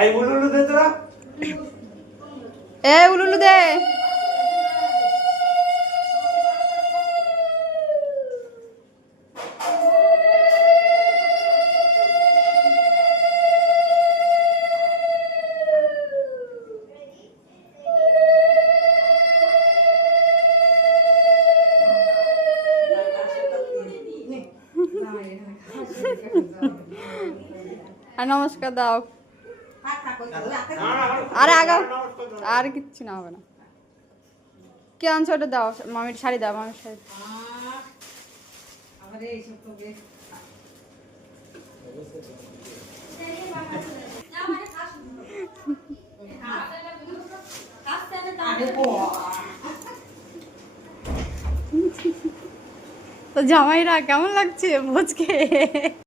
এই উলুলু দে তোরা, এ উলুলু দে। আর নমস্কার দাও। আরে আগাও, আর কিচ্ছু না হবে না। কে আনছো ওটা দাও, মামির শাড়ি দাও, মামির শাড়ি। তো জামাইরা কেমন লাগছে ভোজকে?